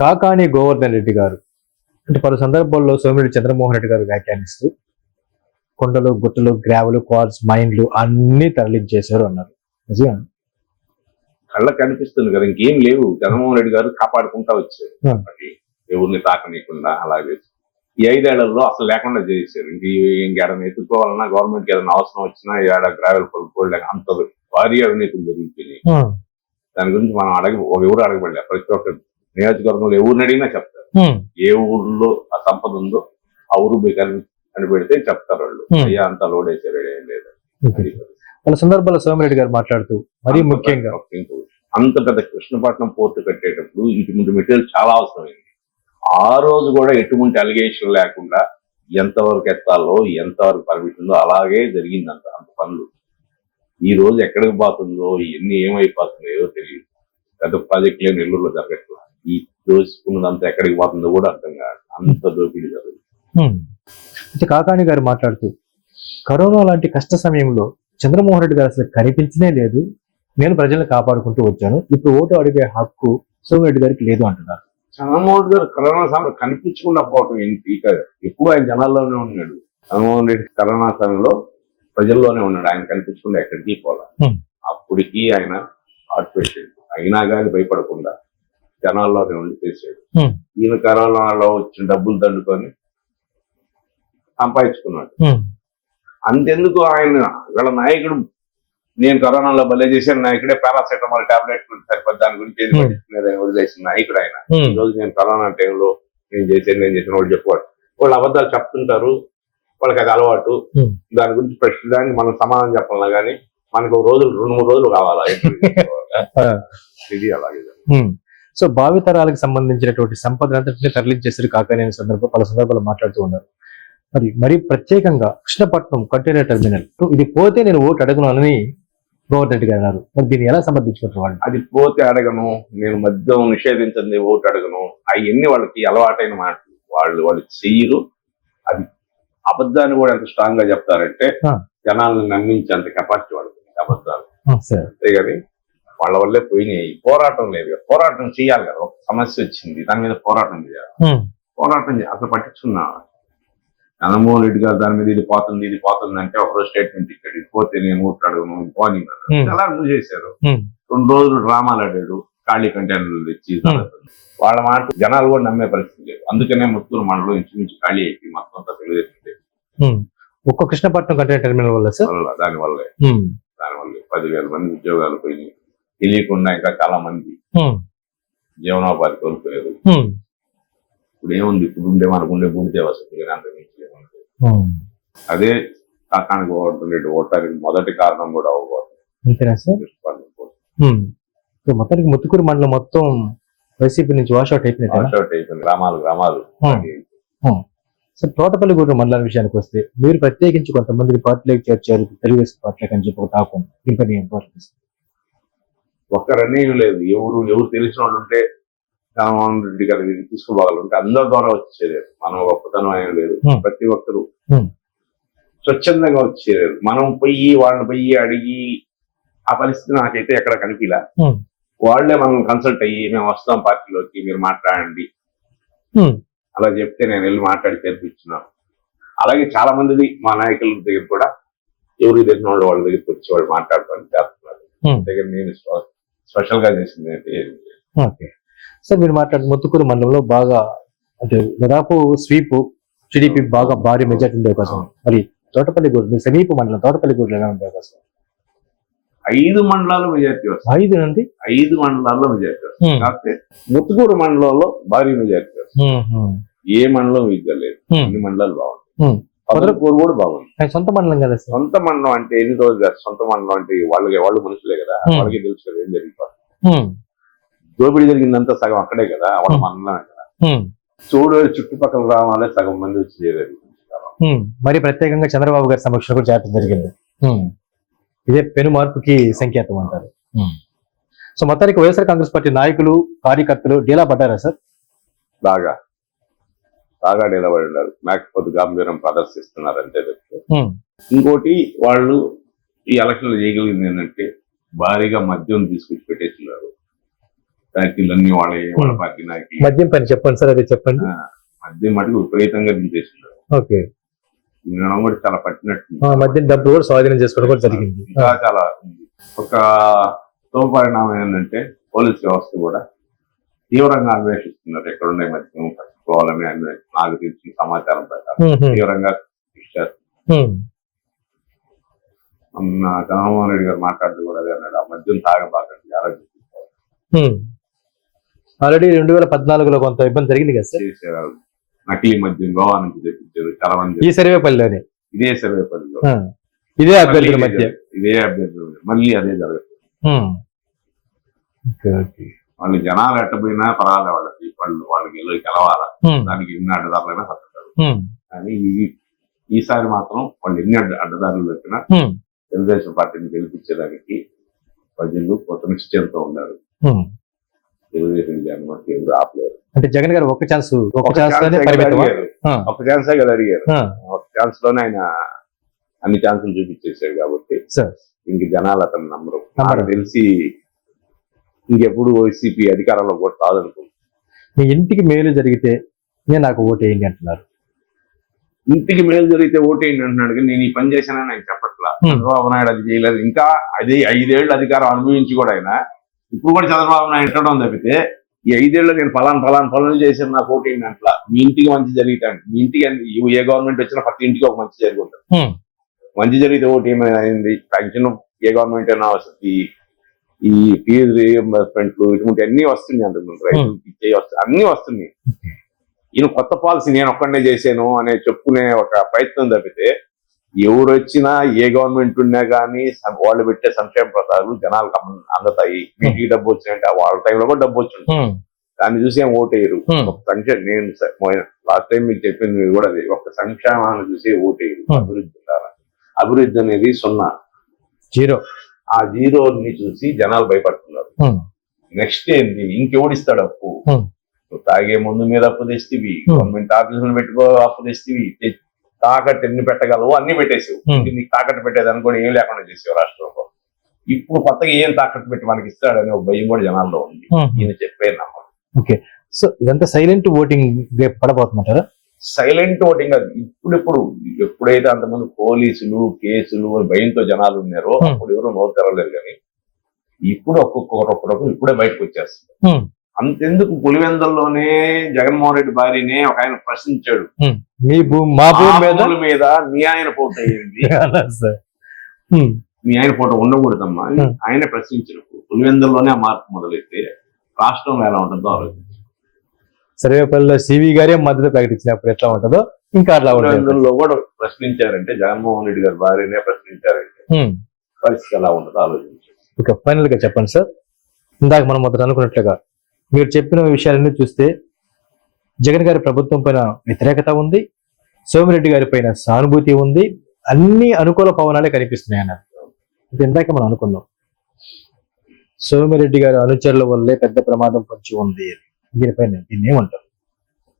కాకాని గోవర్ధన్ రెడ్డి గారు అంటే పలు సందర్భాల్లో సోమిరెడ్డి చంద్రమోహన్ రెడ్డి గారు వ్యాఖ్యానిస్తూ కొండలు గుట్టలు గ్రావెలు క్వార్ట్స్ మైన్లు అన్ని తరలించేశారు అన్నారు. నిజమే కళ్ళకి కనిపిస్తుంది కదా, ఇంకేం లేవు. జగన్మోహన్ రెడ్డి గారు కాపాడుకుంటా వచ్చారు. ఎవరిని తాకనీయకుండా అలాగే ఈ 5 ఏళ్లలో అసలు లేకుండా చేశారు. ఇంకేడని ఎత్తుకోవాలన్నా గవర్నమెంట్కి ఏదైనా అవసరం వచ్చినా ఏడ గ్రావెల్ కొనుక్కోలేక అంత భారీ అవినీతులు జరిగిపోయినాయి. దాని గురించి మనం ఎవరు అడగబడలే. ప్రతి ఒక్క నియోజకవర్గంలో ఎవరిని అడిగినా చెప్తారు. ఏ ఊర్లో ఆ సంపద ఉందో ఆ ఊరు పోయి కనిపెడితే చెప్తారు వాళ్ళు. అయ్యా అంతా లోడ్ వేసారు ఏం లేదు. పలు సందర్భాల్లో సోమిరెడ్డి గారు మాట్లాడుతూ మరీ ముఖ్యంగా అంత పెద్ద కృష్ణపట్నం పోర్టు కట్టేటప్పుడు ఇటువంటి మెటీరియల్ చాలా అవసరమైంది. ఆ రోజు కూడా ఎటువంటి అలిగేషన్ లేకుండా ఎంతవరకు ఎత్తాలో ఎంతవరకు పర్మిట్ ఉందో అలాగే జరిగిందంట అంత పనులు. ఈ రోజు ఎక్కడికి పోతుందో ఎన్ని ఏమైపోతున్నాయో తెలియదు. పెద్ద ప్రాజెక్టులే నెల్లూరులో జరగట్లేదు. ఈ దోచుకున్నదంతా ఎక్కడికి పోతుందో కూడా అర్థం కాదు. అంత దోపిడీ జరుగుతుంది. కాకాని గారు మాట్లాడుతూ కరోనా లాంటి కష్ట సమయంలో చంద్రమోహన్ రెడ్డి గారు అసలు కనిపించనే లేదు. నేను ప్రజలను కాపాడుకుంటూ వచ్చాను. ఇప్పుడు ఓటు అడిగే హక్కు సోమిరెడ్డి గారికి లేదు అంటున్నారు. చంద్రమోహన్ గారు కరోనా సమయంలో కనిపించకుండా పోవటం ఏంటి? ఎప్పుడు ఆయన జనాల్లోనే ఉన్నాడు. జగన్మోహన్ రెడ్డి కరోనా సమయంలో ప్రజల్లోనే ఉన్నాడు. ఆయన కనిపించకుండా ఎక్కడికి పోవాలి. అప్పటికి ఆయన హార్ట్ పేషెంట్ అయినా కానీ భయపడకుండా జనాల్లోనే ఉండి చేసాడు. ఈయన కరోనాలో వచ్చిన డబ్బులు దండుకొని సంపాదించుకున్నాడు. అంతెందుకు ఆయన వీళ్ళ నాయకుడు నేను కరోనాలో భలే చేశాను నాయకుడే పారాసెటమాల్ టాబ్లెట్ సరిపోద్ది దాని గురించి ఏది పట్టించుకునేదని వదిలేసిన నాయకుడు ఆయన. ఈ రోజు నేను కరోనా టైంలో నేను చేసిన వాళ్ళు చెప్పాడు. వాళ్ళు అబద్ధాలు చెప్తుంటారు, వాళ్ళకి అది అలవాటు. దాని గురించి ప్రశ్నడానికి మనం సమాధానం చెప్పాలన్నా కానీ మనకు 2-3 రోజులు కావాలా ఇది అలాగే. సో భావితరాలకు సంబంధించినటువంటి సంపద అంతటిని తరలించేసారు కాకాని పలు సందర్భాలు మాట్లాడుతూ ఉన్నారు. మరి ప్రత్యేకంగా కృష్ణపట్నం కంటైనర్ టెర్మినల్ ఇది పోతే నేను ఓటు అడగను గోవర్ధన్ రెడ్డి గారు అన్నారు. మరి దీన్ని ఎలా సమర్థించుకుంటారు వాళ్ళు? అది పోతే అడగను, నేను మద్యం నిషేధించింది ఓటు అడగను, అవన్నీ వాళ్ళకి అలవాటైన మాటలు. వాళ్ళు చెయ్యరు. అది అబద్ధాన్ని కూడా ఎంత స్ట్రాంగ్ గా చెప్తారంటే జనాలను నమ్మించి అంత కెపాసిటీ వాళ్ళకి అబద్ధాలు. అంతేగాని వాళ్ళ వల్లే పోయినాయి. పోరాటం లేదు. పోరాటం చేయాలి కదా. ఒక సమస్య వచ్చింది, దాని మీద పోరాటం చేయాలి. పోరాటం అసలు పట్టించుకున్నా జగన్మోహన్ రెడ్డి గారు దాని మీద ఇది పోతుంది అంటే ఒకరోజు స్టేట్మెంట్ ఇక్కడ ఇది పోతే నేను ఓటు అడగను పోనీ అలా చేశారు. 2 రోజులు డ్రామాలు ఆడాడు. ఖాళీ కంటైనర్లు తెచ్చి వాళ్ళ మాట జనాలు కూడా నమ్మే పరిస్థితి లేదు. అందుకనే ముత్తూరు మండలం ఇంచుమించు ఖాళీ అయిపోయి మొత్తం అంతా తెలుగుదేశం ఒక్క కృష్ణపట్నం కంటైనర్ టెర్మినల్ వల్ల దానివల్లే 10,000 మంది ఉద్యోగాలు పోయినాయి. తెలియకుండా ఇంకా చాలా మంది జీవనోపాధి కోల్పోయారు. ఇప్పుడు ఏముంది, ఇప్పుడు మనకుండే బూడిదే వసతి అంత అదే కాకాని గోవర్ధన్ రెడ్డి ఓటానికి మొదటి కారణం కూడా మొత్తానికి ముత్తుకూరు మండలం మొత్తం వైసీపీ నుంచి వాషౌట్ అయిపోయింది. గ్రామాలు సార్ తోటపల్లిగూడెం మండలం విషయానికి వస్తే మీరు ప్రత్యేకించి కొంతమందికి పార్టీలోకి చేర్చారు తెలుగుదేశం పార్టీలకు అని చెప్పి ఒక టాకు ఒక్కరనే లేదు. ఎవరు తెలిసిన వాళ్ళు ఉంటే జగన్మోహన్ రెడ్డి గారి తీసుకోగలంటే అందరి ద్వారా వచ్చేది. మనం గొప్పతనం ఏం లేదు. ప్రతి ఒక్కరు స్వచ్ఛందంగా వచ్చేది. మనం వాళ్ళని పోయి అడిగి ఆ పరిస్థితి నాకైతే ఎక్కడ కనిపిలా. వాళ్లే మనం కన్సల్ట్ అయ్యి మేము వస్తాం పార్టీలోకి మీరు మాట్లాడండి అలా చెప్తే నేను వెళ్ళి మాట్లాడి చేర్పించున్నాను. అలాగే చాలా మంది మా నాయకుల దగ్గర కూడా ఎవరికి తెలిసిన వాళ్ళు వాళ్ళ దగ్గరికి వచ్చి వాళ్ళు మాట్లాడుకోవడానికి చేస్తున్నారు. దగ్గర నేను స్పెషల్ గా చేసింది అంటే సార్ మీరు మాట్లాడిన ముత్తుకూరు మండలంలో బాగా అంటే దాదాపు స్వీప్ టీడీపీ బాగా భారీ మెజార్టీ ఉండే అవకాశం. మరి తోటపల్లిగూడెం మీ సమీప మండలం తోటపల్లిగూడెం ఎలా ఉండే అవకాశం? 5 మండలాల్లో మెజార్టీ వస్తుంది. 5 మండలాల్లో మెజార్టీ వస్తుంది. కాకపోతే ముత్తుకూరు మండలంలో భారీ మెజార్టీ వస్తుంది. ఏ మండలం ఇగ్గలేదు. అన్ని మండలాలు బాగుంటాయి. పదలకూరు కూడా బాగుంది. సొంత మండలం కదా. సొంత మండలం అంటే ఎన్ని రోజులు కాదు. సొంత మండలం అంటే వాళ్ళు మనుషులే కదా, వాళ్ళకి తెలుసు కదా ఏం జరిగిపోతుంది. దోపిడీ జరిగిందంతా సగం అక్కడే కదా, వాళ్ళ మండలం కదా. చుట్టుపక్కల గ్రామాలే సగం మంది వచ్చి చేరారు. మరి ప్రత్యేకంగా చంద్రబాబు గారి సమక్షంలో కూడా చేరడం జరిగింది. ఇదే పెను మార్పుకి సంకేతం అంటారు. సో మొత్తానికి వైఎస్ఆర్ కాంగ్రెస్ పార్టీ నాయకులు కార్యకర్తలు డీలా పడ్డారా సార్? బాగా నిలబడి ఉన్నారు. మేకపోతే గాంభీర్యం ప్రదర్శిస్తున్నారు అంతే. ఇంకోటి వాళ్ళు ఈ ఎలక్షన్లు చేయగలిగింది ఏంటంటే భారీగా మద్యం తీసుకొచ్చి పెట్టేస్తున్నారు. ఫ్యాక్టరీలు అన్ని వాళ్ళ పార్టీ నాయకులు. మద్యం పని చెప్పండి సార్, అది చెప్పండి. మద్యం మటుకు విపరీతంగా దించేస్తున్నారు. ఓకే. వినడం కూడా చాలా పట్టినట్టు. మద్యం డబ్బు కూడా స్వాధీనం చేసుకోవడం కూడా జరిగింది. ఇంకా చాలా ఉంది. ఒక పరిణామం ఏంటంటే పోలీస్ వ్యవస్థ కూడా తీవ్రంగా అన్వేషిస్తున్నారు. ఎక్కడుండే మద్యం పట్టుకోవాలని నాకు తెలిసిన సమాచారం ప్రకారం తీవ్రంగా ఇస్తారు. జగన్మోహన్ రెడ్డి గారు మాట్లాడుతూ కూడా అదే అన్నాడు, ఆ మద్యం తాగబాకండి ఆరోగ్యం ఆల్రెడీ 2014లో కొంత ఇబ్బంది జరిగింది కదా సార్. చేశారు. నకిలీ మద్యం గోవా నుంచి తెప్పించారు చాలా మంది. ఈ సర్వేపల్లిలోనే, ఇదే సర్వేపల్లిలో ఇదే అభ్యర్థుల మధ్య, ఇదే అభ్యర్థులు మళ్ళీ అదే జరుగుతుంది. వాళ్ళు జనాలు ఎట్టపోయినా పర్వాలే, వాళ్ళకి గెలవాలా, దానికి ఎన్ని అడ్డదారులైనా సత్తారు. కానీ ఈసారి మాత్రం వాళ్ళు ఎన్ని అడ్డదారులు పెట్టినా తెలుగుదేశం పార్టీని గెలిపించేదానికి ప్రజలు కొత్త నిశ్చయంతో ఉన్నారు. తెలుగుదేశం జగన్మోహన్ ఎవరు ఆపలేరు. అంటే జగన్ గారు ఒక ఛాన్స్ కదా అడిగారు. ఒక ఛాన్స్ లోనే ఆయన అన్ని ఛాన్సులు చూపించేశాడు కాబట్టి ఇంక జనాలు అతను నమ్మరు. నాకు తెలిసి ఇంకెప్పుడు వైసీపీ అధికారంలో కూడా రాదనుకుంటున్నాను. మీ ఇంటికి మేలు జరిగితే నేను నాకు ఓటేయండి అంటున్నారు. ఇంటికి మేలు జరిగితే ఓటేయండి అంటున్నాడు, కానీ నేను ఈ పని చేశానని ఆయన చెప్పట్లా. చంద్రబాబు నాయుడు అది చేయలేదు. ఇంకా అది 5 ఏళ్ళు అధికారం అనుభవించి కూడా ఆయన ఇప్పుడు కూడా చంద్రబాబు నాయుడు ఎట్టడం తప్పితే ఈ 5 ఏళ్ళు నేను ఫలాను చేశాను నాకు ఓటేయండి అంటలా. మీ ఇంటికి మంచి జరిగితాండి. మీ ఇంటికి ఏ గవర్నమెంట్ వచ్చినా ప్రతి ఇంటికి ఒక మంచి జరిగి ఉంటుంది. మంచి జరిగితే ఓటు ఏమైంది? పెన్షన్ ఏ గవర్నమెంట్ అయినా వస్తుంది, ఈ ఫీజు రీఎంబర్స్మెంట్లు ఇటువంటి అన్ని వస్తున్నాయి. అంతకుముందు రైతులకు ఇచ్చే అన్ని వస్తున్నాయి. ఈయన కొత్త పాలసీ నేను ఒక్కడే చేశాను అనే చెప్పుకునే ఒక ప్రయత్నం తప్పితే ఎవరు వచ్చినా ఏ గవర్నమెంట్ ఉన్నా కానీ వాళ్ళు పెట్టే సంక్షేమ పథకాలు జనాలకు అందుతాయి. మీకు ఈ డబ్బు వచ్చినాయంటే వాళ్ళ టైంలో కూడా డబ్బు వచ్చింది, దాన్ని చూసి ఏం ఓటేయరు. ఒక సంక్షేమం నేను లాస్ట్ టైం మీకు చెప్పింది మీరు కూడా అదే, ఒక సంక్షేమాన్ని చూసి ఓటేయరు. అభివృద్ధి ఉండాలి. అభివృద్ధి అనేది 0 ఆ 0ని చూసి జనాలు భయపడుతున్నారు. నెక్స్ట్ ఏంది, ఇంకెవడిస్తాడు అప్పు? తాగే ముందు మీద అప్పు తెస్తేవి, గవర్నమెంట్ ఆఫీసులు పెట్టుకో అప్పు తెస్తేవి, తాకట్టు ఎన్ని పెట్టగలవు అన్ని పెట్టేసావు. నీకు తాకట్టు పెట్టేదాన్ని కూడా ఏం లేకుండా చేసావు రాష్ట్రంలో. ఇప్పుడు కొత్తగా ఏం తాకట్టు పెట్టి మనకి ఇస్తాడనే ఒక భయం కూడా జనాల్లో ఉంది. ఈయన చెప్పే నమ్మకం. ఓకే, సో ఇదంతా సైలెంట్ ఓటింగ్ పడబోతుంటారా? సైలెంట్ ఓటింగ్ అది. ఎప్పుడైతే అంతమంది పోలీసులు కేసులు భయంతో జనాలు ఉన్నారో అప్పుడు ఎవరు నోరు తెరవలేరు. కానీ ఇప్పుడు ఒక్కొక్కరు ఇప్పుడే బయటకు వచ్చేస్తారు. అంతెందుకు పులివెందుల్లోనే జగన్మోహన్ రెడ్డి భార్యనే ఒక ఆయన ప్రశ్నించాడు, మా భూమి మీద మీ ఆయన ఫోటో అయ్యింది, మీ ఆయన ఫోటో ఉండకూడదమ్మా ఆయన ప్రశ్నించినప్పుడు పులివెందుల్లోనే ఆ మార్పు మొదలైతే రాష్ట్రంలో ఎలా ఉంటుందో ఆలోచించారు. సర్వేపల్లిలో సివి గారే మద్దతు ప్రకటించినప్పుడు ఎట్లా ఉంటుందో ఇంకా అట్లా పులివెందుల్లో కూడా ప్రశ్నించారంటే, జగన్మోహన్ రెడ్డి గారి భార్యనే ప్రశ్నించారంటే పరిస్థితి ఎలా ఉంటుందో ఆలోచించారు. ఇక ఫైనల్ గా చెప్పండి సార్, ఇందాక మనం మొదట అనుకున్నట్లుగా మీరు చెప్పిన విషయాలన్నీ చూస్తే జగన్ గారి ప్రభుత్వం పైన వ్యతిరేకత ఉంది, సోమిరెడ్డి గారి పైన సానుభూతి ఉంది, అన్ని అనుకూల పవనాలే కనిపిస్తున్నాయి అన్నారు. ఇది ఇందాక మనం అనుకున్నాం, సోమిరెడ్డి గారి అనుచరుల వల్లే పెద్ద ప్రమాదం పొంచి ఉంది. దీనిపైన దీన్ని ఏమంటారు?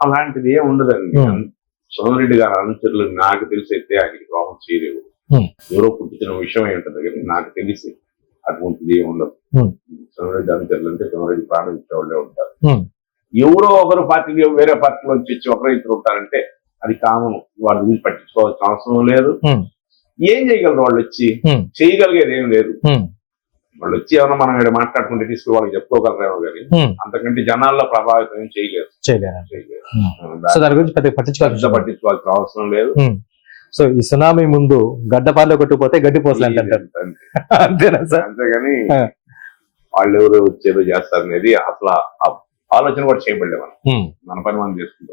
అలాంటిది ఏం ఉండదండి. సోమిరెడ్డి గారి అనుచరులు నాకు తెలిసి అయితే ఆయనకి ద్రోహం చేయలేవు. ఎవరో పుట్టించిన విషయం ఏంటంటే కానీ నాకు తెలిసి అటువంటిది ఏమి ఉండదు. సోమిరెడ్డి అనుచరులు అంటే సోమిరెడ్డి ప్రాణం ఇచ్చేవాళ్ళే ఉంటారు. ఎవరో ఒకరు పార్టీలో వేరే పార్టీలో వచ్చి ఒకరు ఇద్దరు ఉంటారంటే అది కామన్. వాళ్ళ గురించి పట్టించుకోవాల్సిన అవసరం లేదు. ఏం చేయగలరు వాళ్ళు వచ్చి? చేయగలిగేది ఏం లేదు. వాళ్ళు వచ్చి ఏమన్నా మనం ఇక్కడ మాట్లాడుకుంటే తీసుకుని వాళ్ళకి చెప్పుకోగలరేమో కానీ అంతకంటే జనాల్లో ప్రభావితం ఏం చేయలేరు. పట్టించుకోవాల్సిన అవసరం లేదు. సో ఈ సునామీ ముందు గడ్డపాల్లో కొట్టుకుపోతే గడ్డిపోసలు అంటారు, అంతేనా సార్? అంతేగాని వాళ్ళు ఎవరు వచ్చేదో చేస్తారు అనేది అసలు ఆలోచన కూడా చేయబడలే. మన పని మనం చేసుకుంటూ.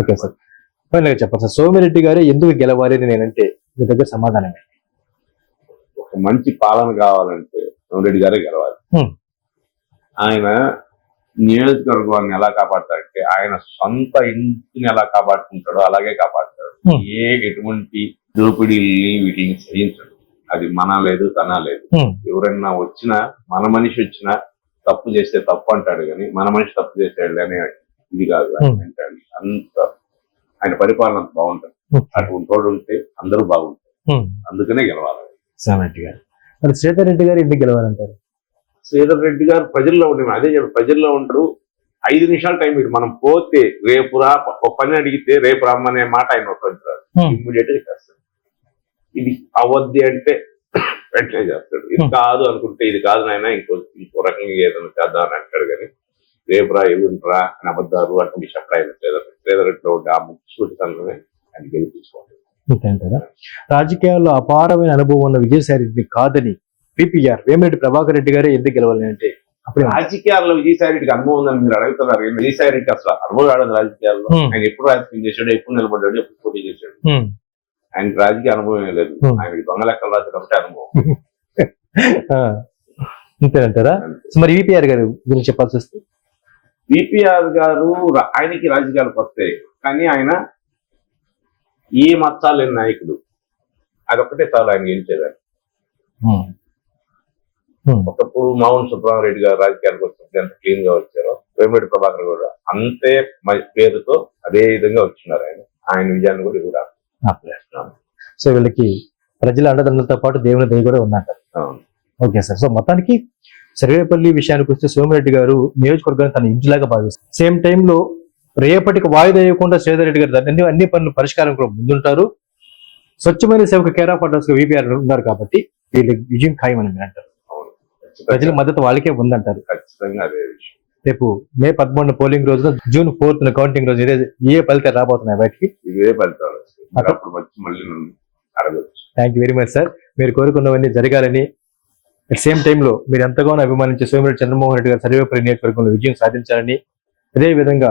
ఓకే సార్, ఫైనల్ గా చెప్పండి సార్, సోమిరెడ్డి గారే ఎందుకు గెలవాలి అని నేనంటే మీ దగ్గర సమాధానం? ఒక మంచి పాలన కావాలంటే సోమిరెడ్డి గారే గెలవాలి. ఆయన నియోజకవర్గాన్ని ఎలా కాపాడతాడంటే ఆయన సొంత ఇంటిని ఎలా కాపాడుకుంటాడో అలాగే కాపాడతాడు. ఎటువంటి దోపిడీల్ని వీటిని సహించడు. అది మన లేదు తన లేదు. ఎవరైనా వచ్చినా మన మనిషి వచ్చినా తప్పు చేస్తే తప్పు అంటాడు, కానీ మన మనిషి తప్పు చేసాడు అనే ఇది కాదు. అంత ఆయన పరిపాలన బాగుంటుంది. అటువంటి తోడు ఉంటే అందరూ బాగుంటారు. అందుకనే గెలవాలి సోమిరెడ్డి గారు. మరి శ్రీధర్ రెడ్డి గారు ఎందుకు గెలవాలంటారు? శ్రీధర్ రెడ్డి గారు ప్రజల్లో ఉండే అదే చెప్పి ప్రజల్లో ఉంటారు. 5 నిమిషాలు టైం ఇటు మనం పోతే రేపు రా ఒక పని అడిగితే రేపు రమ్మనే మాట ఆయన వస్తుంటారు. ఇమ్మీడియట్ గా చేస్తారు. ఇది అవద్ది అంటే వెంటనే చేస్తాడు. ఇది కాదు అనుకుంటే ఇది కాదు నాయన ఇంకో రకంగా ఏదైనా చేద్దాం అని అంటాడు. కానీ రేపు రా ఎల్లుంట్రా అని అబద్ధాలు అటువంటి చెప్పడం శ్రీధర్ రెడ్డిలో ఉంటే ఆ ముఖ్యమంత్రి తనలోనే ఆయన గెలిపించుకోండి. అంటారా? రాజకీయాల్లో అపారమైన అనుభవం ఉన్న విజయసాయి రెడ్డిని కాదని పిపిఆర్ వేమిరెడ్డి ప్రభాకర్ రెడ్డి గారే ఎందుకు గెలవాలి అంటే అప్పుడు రాజకీయాల్లో విజయసాయి రెడ్డికి అనుభవం ఉందని మీరు అడుగుతున్నారు. విజయసాయి రెడ్డి అసలు అనుభవం రావడం రాజకీయాల్లో ఆయన ఎప్పుడు రాజకీయం చేశాడు, ఎప్పుడు నిలబడ్డాడు, ఎప్పుడు పోటీ చేశాడు. ఆయన రాజకీయ అనుభవం లేదు. ఆయనకి దొంగ లెక్కలు రాసేటప్పుడు అనుభవం. అంతేనంటారా? మరి విపిఆర్ గారు గురించి చెప్పాల్సి వస్తే విపిఆర్ గారు ఆయనకి రాజకీయాలకు వస్తాయి కానీ ఆయన ఏ మచ్చాలు లేని నాయకుడు. అదొక్కటే చాలు ఆయన గెలిచేదాన్ని. ఒకప్పుడు మామూలు సుబ్రహ్మరెడ్డి గారు రాజకీయాలకు వస్తుంటే ఎంత క్లీన్ గా వచ్చారో వేమిరెడ్డి ప్రభాకర్ కూడా అంతే పేరుతో అదే విధంగా వచ్చినారు. ఆయన విజయాన్ని కూడా కూడా సో వీళ్ళకి ప్రజల అండదండలతో పాటు దేవుని దయ కూడా ఉందంటారు. Okay sir. సో మొత్తానికి సర్వేపల్లి విషయానికి వస్తే సోమిరెడ్డి గారు నియోజకవర్గాన్ని తన ఇంటిలాగా భావిస్తారు. సేమ్ టైంలో రేపటికి వాయిదా వేయకుండా శ్రీధర్ రెడ్డి గారు అన్ని పనులు పరిష్కారం కూడా ముందుంటారు. స్వచ్ఛమైన సేవకు కేర్ ఆఫ్ అడ్రస్ గా విపిఆర్ ఉన్నారు కాబట్టి వీళ్ళ విజయం ఖాయమని మీరు అంటారు. ప్రజల మద్దతు వాళ్ళకే ఉందంటారు. ఖచ్చితంగా అదే విషయం. రేపు మే 13 పోలింగ్ రోజున జూన్ 4 కౌంటింగ్ రోజు ఏ ఫలితాలు రాబోతున్నాయి బయటికి? ఇవే ఫలితాలు. Thank you very much sir. మీరు కోరుకున్నవన్నీ జరగాలని అట్ సేమ్ టైంలో మీరు ఎంతగానో అభిమానించే సోమిరెడ్డి చంద్రమోహన్ రెడ్డి గారు సర్వేపల్లి నియోజకవర్గంలో విజయం సాధించాలని, అదేవిధంగా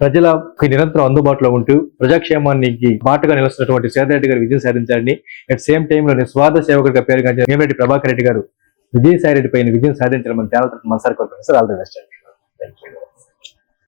ప్రజలకి నిరంతరం అందుబాటులో ఉంటూ ప్రజాక్షేమానికి బాటుగా నిలుస్తున్నటువంటి శ్రీధర్ రెడ్డి గారు విజయం సాధించాలని, అట్ సేమ్ టైంలో నిస్వార్థ సేవకుడిగా పేరుగాంచిన వేమిరెడ్డి ప్రభాకర్ రెడ్డి గారు విజయసాయి రెడ్డి పైన విజయం సాధించాలని మన ఛానల్ తరఫున మనసారి కోరుకుంటున్నాం సార్. All the best.